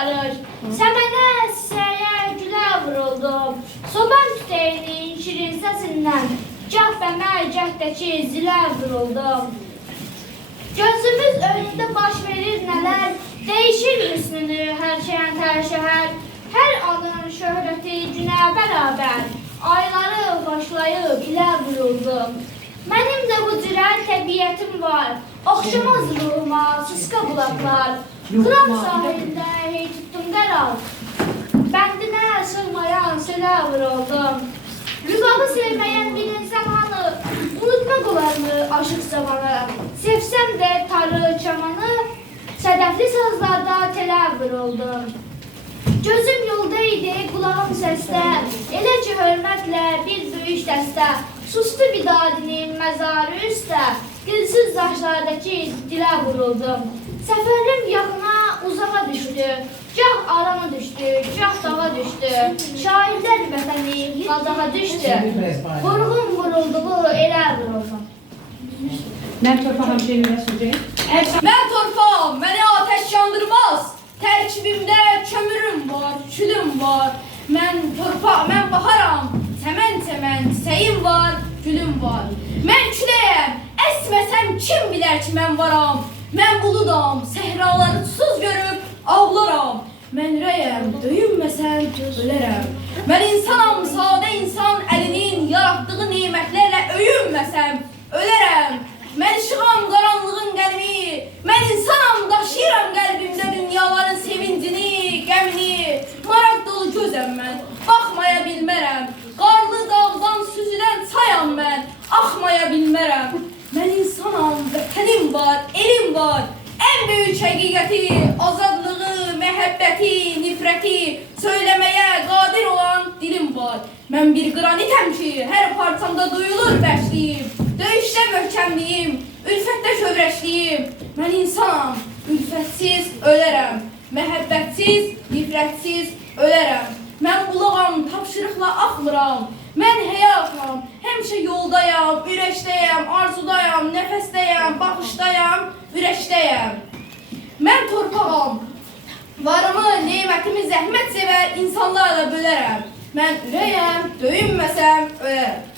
qarış. Səmənə səyə gülə vuruldum. Soban tütəyinin şirin səsindən gah bəmə, gah da ki zilə vuruldum. Gözümüz önündə baş verir nələr, değişir hüsnünü hər şeyən hər şəhər. Hər anın şöhrəti günə bərabər, ayları başlayıb ilə vuruldum. Mənim də bu cürə təbiətim var, oxşamaz ruhuma sıska bulaqlar. Qıram sahildə hey tutdum qərar, bəndinə sığmayan selə vuruldum. Rübabı sevməyən bir insan hanı, unutmaq olarmı aşıq zamanı. Sevsəm də tarı çamanı, sədəfli sazlarda telə vuruldum. Gözüm yolda idi, qulağım səsdə, elə ki hörmətlə bir böyük dəstə. Sustu vidadinin məzarı üstə, dilsiz daşlardakı dilə vuruldum. Səfərim yaxına, uzağa düşdü, gah arana düşdü, gah dağa düşdü. Şairlər vətəni nadağa düşdü, vurğun vurulduğu elə vuruldum. Mən torpağım şeyini söyleyeyim. Mən torpağım, məni ateş yandırmaz. Tərkibimdə kömürüm var, külüm var. Mən torpaq, mən baharam. Çəmən çiçəyim var, gülüm var. Mən küləyəm, əsməsəm kim bilər ki mən varam. Mən buludam, səhraları susuz görüb ağlaram. Mən ürəyəm, döyünməsəm ölərəm. Mən insanam, sadə insan əlinin yaratdığı nemətlərlə öyünməsəm ölərəm. Mən işığam qaranlığın qəlbi, mən insanam, daşıyıram qəlbimdə dünyaların sevincini, qəmini. Maraq dolu gözəm mən, baxmaya bilmərəm. Qarlı dağdan süzülən çayam mən, axmaya bilmərəm. Mən insanam, vətənim var, elim var. Ən böyük həqiqəti, azadlığı, məhəbbəti, nifrəti söyləməyə qadir olan dilim var. Mən bir qranitəm ki, hər parçamda duyulur bəşliyim. Döyüşdə möhkəmliyim, ülfətdə şövrəşliyim. Mən insanam, ülfətsiz ölərəm. Məhəbbətsiz, nifrətsiz ölərəm. Mən bulağam, tapşırıqla axmıram. Mən həyatam, həmişə yoldayam, ürəkdəyəm, arzudayam, nəfəsdəyəm, baxışdayam, ürəkdəyəm. Mən torpağam, varımı, nemətimi zəhmət sevər insanlarla bölərəm. Mən ürəyəm, döyünməsəm ölərəm.